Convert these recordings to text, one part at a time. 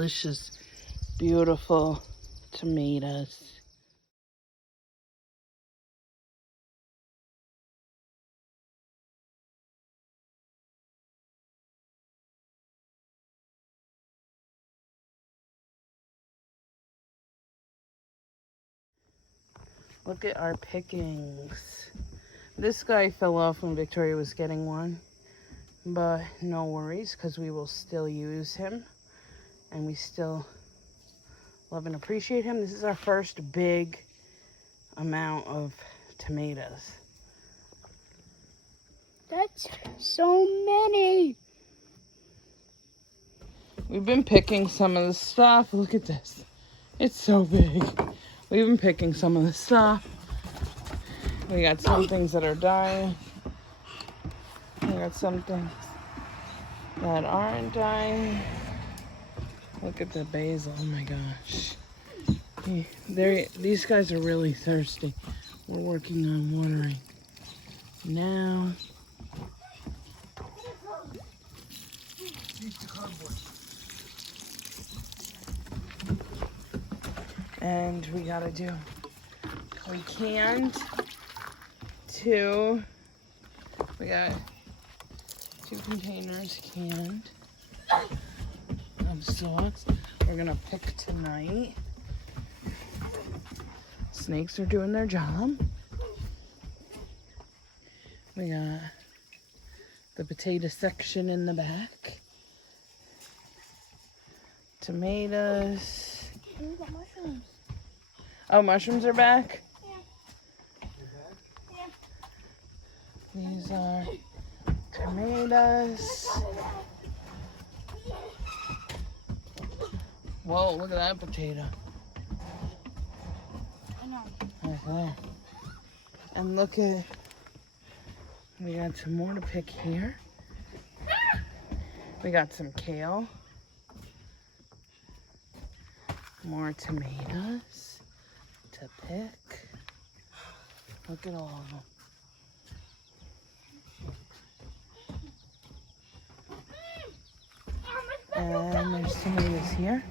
delicious, beautiful tomatoes. Look at our pickings. This guy fell off when Victoria was getting one, but no worries, because we will still use him, and we still love and appreciate him. This is our first big amount of tomatoes. That's so many. We've been picking some of the stuff. Look at this. It's so big. We've been picking some of the stuff. We got some things that are dying. We got some things that aren't dying. Look at the basil. Oh my gosh. These guys are really thirsty. We're working on watering now. And we gotta do, we canned 2, we got 2 containers canned of sauce. We're gonna pick tonight. Snakes are doing their job. We got the potato section in the back. Tomatoes. We got mushrooms. Oh, mushrooms are back? Yeah. These are tomatoes. Whoa, look at that potato. I know. Right there. And look at, we got some more to pick here. We got some kale. More tomatoes to pick. Look at all of them. And there's tomatoes here.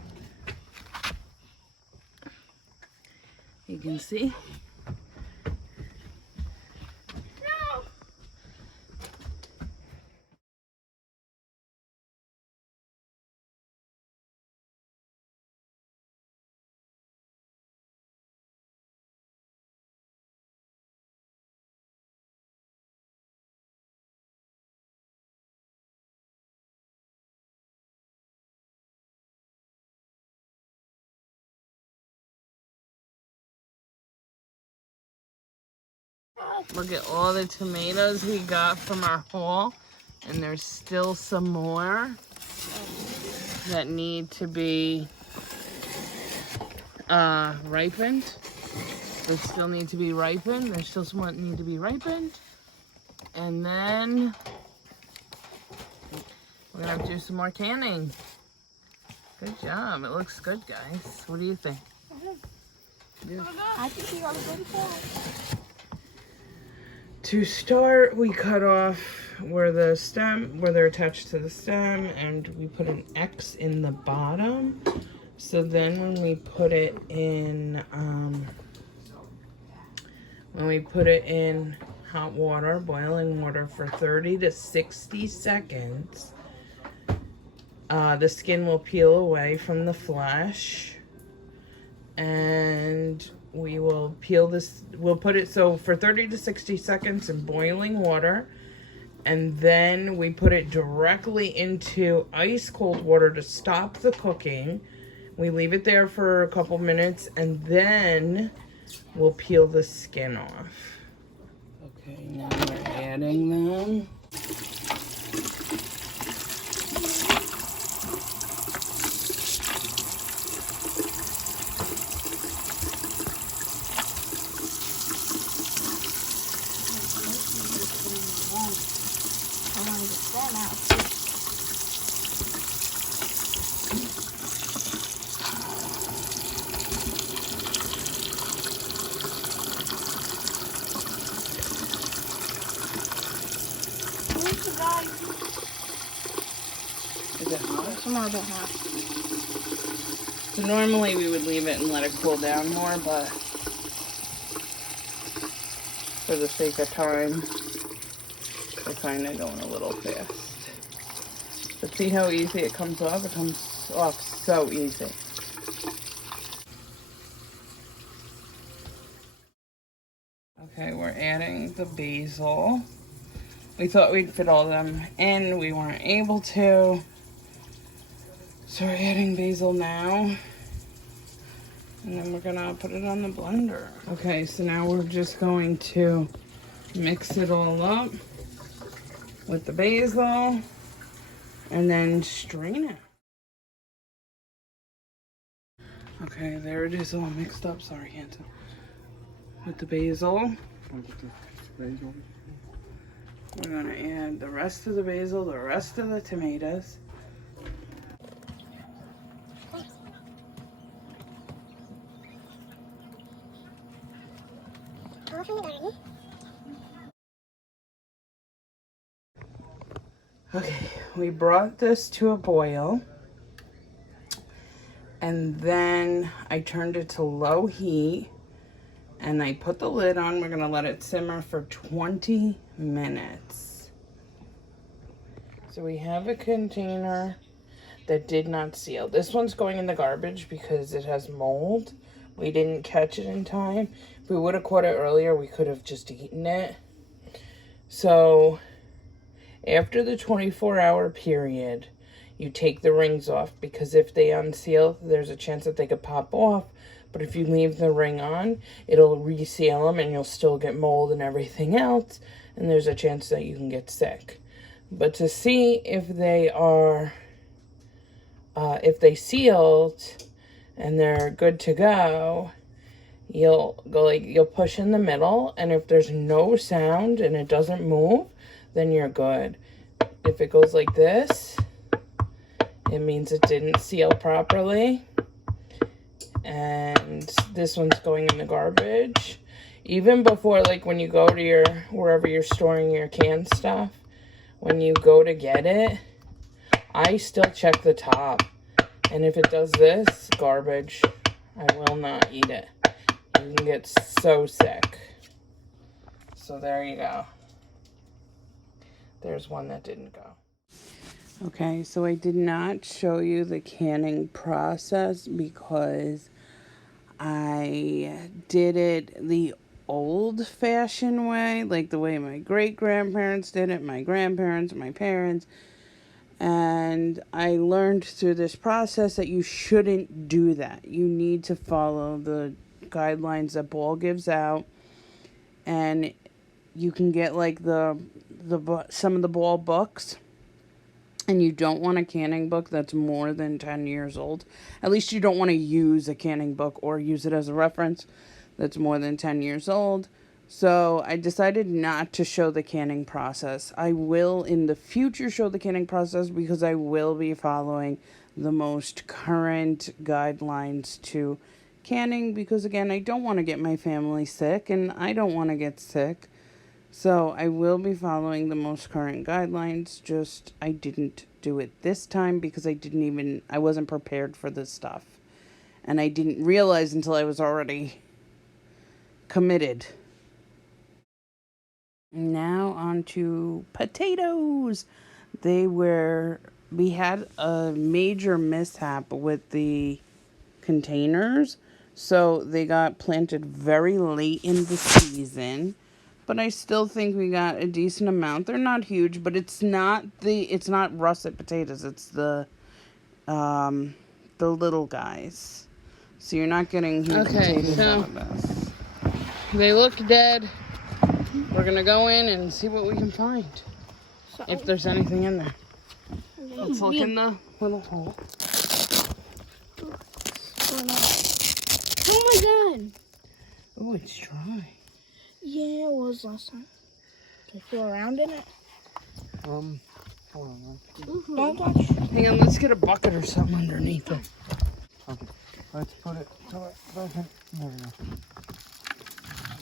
You can see. Look at all the tomatoes we got from our haul. And there's still some more that need to be ripened. They still need to be ripened. There's still some that need to be ripened. And then we're gonna have to do some more canning. Good job. It looks good, guys. What do you think? Yeah. I think we got a good fall. To start, we cut off where they're attached to the stem, and we put an X in the bottom. So then when we put it in, hot water, boiling water for 30 to 60 seconds, the skin will peel away from the flesh, and we will peel this, we'll put it so for 30 to 60 seconds in boiling water, and then we put it directly into ice cold water to stop the cooking. We leave it there for a couple minutes, and then we'll peel the skin off. Okay, now we're adding them. Is it hot? Some more of it hot. So normally we would leave it and let it cool down more, but for the sake of time, we're kind of going a little fast. But see how easy it comes off? It comes off so easy. Okay, we're adding the basil. We thought we'd fit all of them in. We weren't able to. So we're adding basil now. And then we're gonna put it on the blender. Okay, so now we're just going to mix it all up with the basil and then strain it. Okay, there it is all mixed up. Sorry, Hanson. With the basil. We're gonna add the rest of the basil, the rest of the tomatoes. Okay, we brought this to a boil. And then I turned it to low heat and I put the lid on. We're gonna let it simmer for 20 minutes. So we have a container that did not seal. This one's going in the garbage because it has mold. We didn't catch it in time. If we would have caught it earlier, we could have just eaten it. So after the 24-hour period, you take the rings off, because if they unseal, there's a chance that they could pop off. But if you leave the ring on, it'll reseal them and you'll still get mold and everything else. And there's a chance that you can get sick. But to see if they are, if they sealed and they're good to go, you'll push in the middle. And if there's no sound and it doesn't move, then you're good. If it goes like this, it means it didn't seal properly. And this one's going in the garbage. Even before, like when you go to your, wherever you're storing your canned stuff, when you go to get it, I still check the top. And if it does this, garbage, I will not eat it. You can get so sick. So there you go. There's one that didn't go. Okay, so I did not show you the canning process because I did it the old-fashioned way, like the way my great-grandparents did it, my grandparents, my parents. And I learned through this process that you shouldn't do that. You need to follow the guidelines that Ball gives out. And you can get like some of the Ball books. And you don't want a canning book that's more than 10 years old. At least you don't want to use a canning book or use it as a reference that's more than 10 years old. So I decided not to show the canning process. I will in the future show the canning process because I will be following the most current guidelines to canning. Because again, I don't want to get my family sick and I don't want to get sick. So I will be following the most current guidelines, just I didn't do it this time because I wasn't prepared for this stuff. And I didn't realize until I was already committed. Now on to potatoes. We had a major mishap with the containers. So they got planted very late in the season. But I still think we got a decent amount. They're not huge, but it's not russet potatoes. It's the little guys. So you're not getting huge potatoes out of this. They look dead. We're gonna go in and see what we can find. If there's anything in there. Let's look in the little hole. Oh my god! Oh, it's dry. Yeah, it was last time. Can I feel around in it? Hold on. Don't touch. Hang on, let's get a bucket or something underneath it. Okay. Let's put it. Okay. There we go.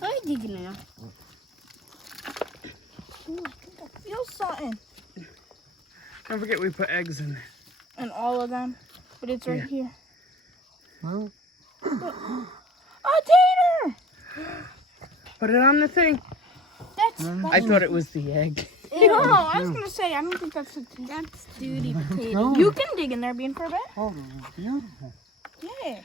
I dig it now. Ooh, I think I feel something. Don't forget we put eggs in there. And all of them. But it's right here. Well, A tater! Put it on the thing. That's I thought it was the egg. No, I was gonna say I don't think that's duty potato. You can dig in there, Bean, for a bit. oh, this is beautiful. Yeah.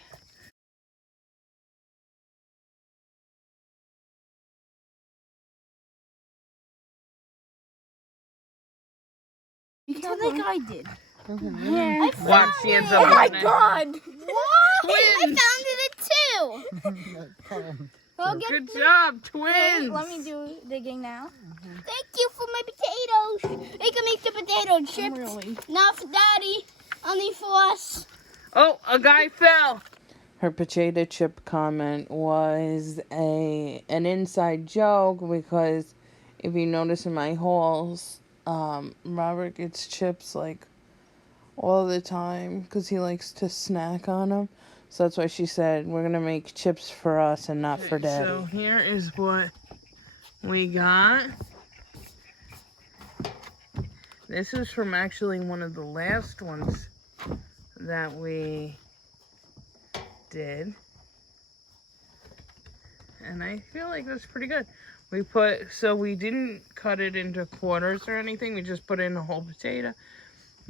You can't think I did. Yeah. Watch, she ends up Oh my with an God! What? Twins. I found it too. Go get Good job, twins. Let me do digging now. Thank you for my potatoes. We can make the potato chips. Really? Not for Daddy, only for us. Oh, a guy fell. Her potato chip comment was an inside joke because if you notice in my hauls, Robert gets chips like all the time because he likes to snack on them. So that's why she said we're gonna make chips for us and not for Daddy. So here is what we got. This is from actually one of the last ones that we did. And I feel like that's pretty good. We didn't cut it into quarters or anything. We just put in a whole potato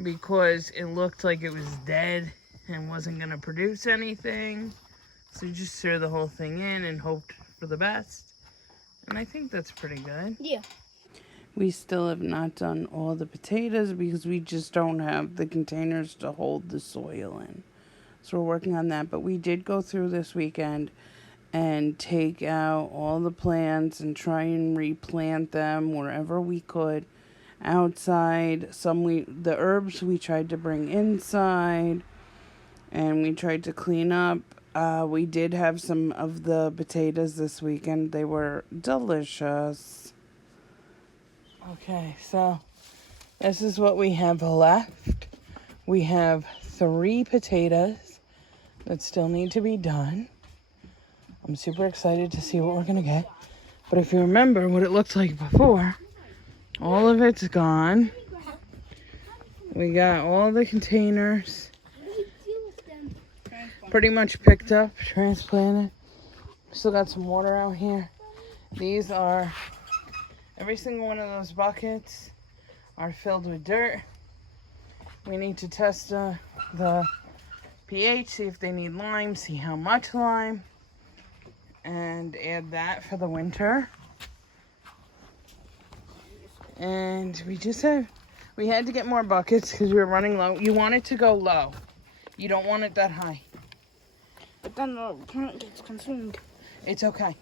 because it looked like it was dead and wasn't going to produce anything. So you just threw the whole thing in and hoped for the best. And I think that's pretty good. Yeah. We still have not done all the potatoes because we just don't have the containers to hold the soil in. So we're working on that. But we did go through this weekend and take out all the plants and try and replant them wherever we could outside. The herbs we tried to bring inside, and we tried to clean up. We did have some of the potatoes this weekend. They were delicious. Okay, so this is what we have left. We have 3 potatoes that still need to be done. I'm super excited to see what we're going to get. But if you remember what it looked like before, all of it's gone. We got all the containers pretty much picked up, transplanted. Still got some water out here. These are, every single one of those buckets are filled with dirt. We need to test the pH, see if they need lime, see how much lime, and add that for the winter. And we had to get more buckets because we were running low. You want it to go low. You don't want it that high. But then the plant gets consumed. It's okay.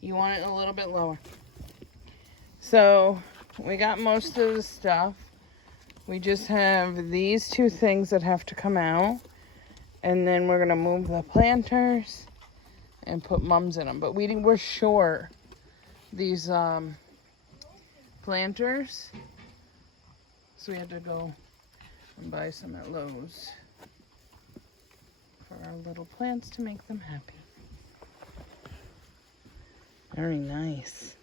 You want it a little bit lower. So we got most of the stuff. We just have these 2 things that have to come out. And then we're going to move the planters and put mums in them. But we're short these planters. So we had to go and buy some at Lowe's for our little plants to make them happy. Very nice.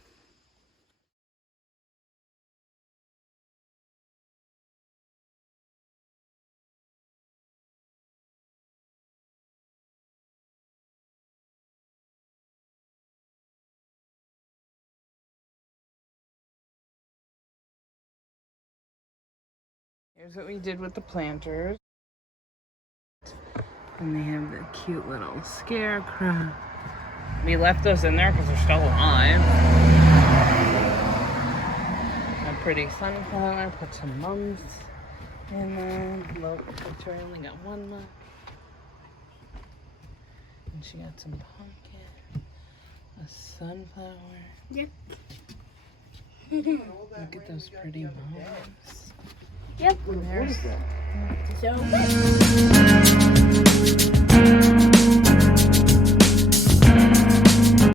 Here's what we did with the planters. And they have the cute little scarecrow. We left those in there because they're still alive. A pretty sunflower. Put some mums in there. Look, Victoria only got 1 left. And she got some pumpkin. A sunflower. Yep. Look at those pretty mums. Yep. And there's So.